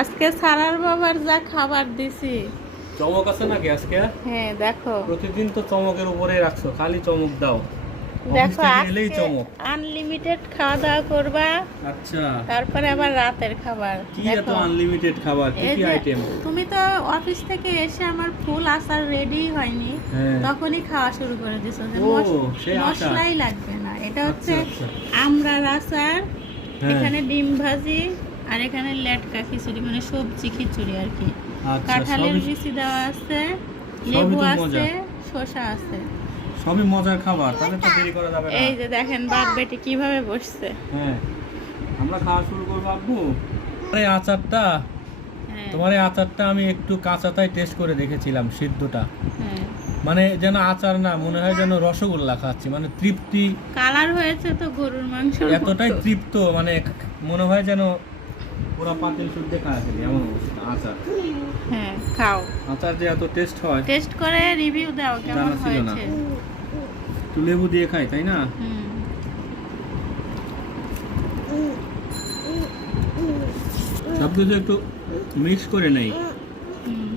আজকে সারার বাবার যা খাবার দিছি। চমক আছে নাকি আজকে? হ্যাঁ দেখো, প্রতিদিন তো চমকের উপরে রাখছো, খালি চমক দাও। অফিস দেখো থেকে এলেই আজকে চমক। আনলিমিটেড খাওয়া দাওয়া করবা, আচ্ছা, তারপরে আবার রাতের খাবার। কি এত দেখো আনলিমিটেড খাবার, কি এই কি যে আইটেম? তুমি তো অফিস থেকে এসে আমার ফুল আচার রেডি হয়নি, হ্যাঁ। তখনই খাওয়া শুরু করে দিছো যে ও, সেই আচার। মশলাই লাগবে না। এটা হচ্ছে আচ্ছা, আচ্ছা। আমড়ার আচার, হ্যাঁ। এখানে ডিম ভাজি, আর এখানে লেটকা খিচুড়ি, মানে সবজি খিচুড়ি আর কি। আচ্ছা, কাঁঠালের সবই বিচি দেওয়া আছে, সবই লেবু তো আছে, মজা। শসা আছে। সবই মজার খাবার, তাহলে তো দেরি করা যাবে না। এই যে দেখেন বাপ বেটি কিভাবে বসছে। হ্যাঁ, আমরা খাওয়া শুরু করবো আব্বু। এই আচারটা, হ্যাঁ তোমার এই আচারটা আমি একটু কাঁচাটাই টেস্ট করে দেখেছিলাম, সিদ্ধটা। হ্যাঁ, মানে যেন আচার না, মনে হয় যেন রসগোল্লা খাচ্ছি, মানে তৃপ্তি কালার হয়েছে তো গরুর মাংস এতটাই তৃপ্ত, মানে মনে হয় যেন পুরা পাতিল শুদ্ধে খাওয়া ফেলি, এমন অবস্থা। আচার, হ্যাঁ খাও, আচার যে এত টেস্ট হয় টেস্ট করে রিভিউ দাও কেমন জানা ছিল না। হয়েছে। একটু লেবু দিয়ে খাই, তাই না? হুম, সবকিছু একটু মিক্স করে নেই। হুম।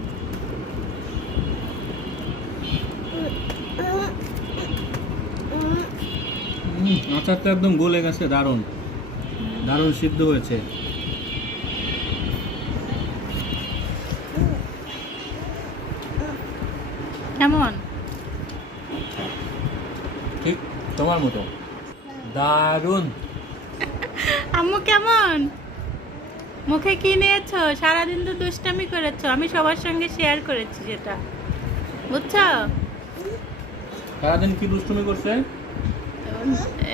আচারটা একদম গলে গেছে, দারুণ দারুণ সিদ্ধ হয়েছে। কেমন? ঠিক তোমার মতো দারুণ। আম্মু কেমন? মুখে কি নিয়েছো? সারাদিন তো দুষ্টামি করেছো, আমি সবার সঙ্গে শেয়ার করেছি যেটা, বুঝছো? সারাদিন কি দুষ্টুমি করছে?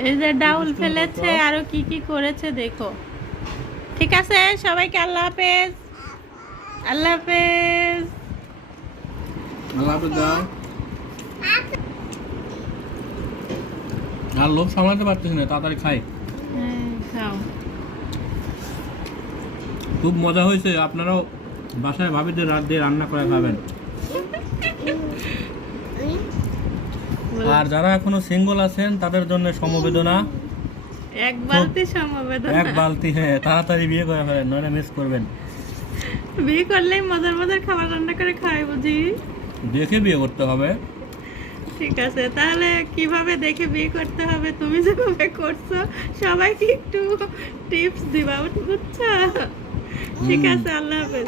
এই যে ডাউল দুষ্টুমি ফেলেছে, করছো? আরো কি কি করেছে দেখো। ঠিক আছে, সবাইকে আল্লাহ হাফেজ। আল্লাহ হাফেজ। আল্লাহ হাফেজ দাও। আর লোভ সামলাতে পারতেছি না, তাড়াতাড়ি খাই। হ্যাঁ, খাও। খুব মজা হয়েছে, আপনারাও বাসায় ভাবিদের রাত দিয়ে রান্না করে খাবেন। আর যারা এখনো সিঙ্গল আছেন তাদের জন্য সমবেদনা, এক বালতি সমবেদনা। এক বালতি। হ্যাঁ, তাড়াতাড়ি বিয়ে করে ফেলেন, নইলে মিস করবেন। বিয়ে করলেই মজার মজার খাবার রান্না করে খাওয়াই বুঝি। দেখে বিয়ে করতে হবে। ঠিক আছে, তাহলে কিভাবে দেখে বিয়ে করতে হবে তুমি যেভাবে করছো সবাইকে একটু টিপস দিবা, বুঝছো? ঠিক আছে, আল্লাহ হাফেজ।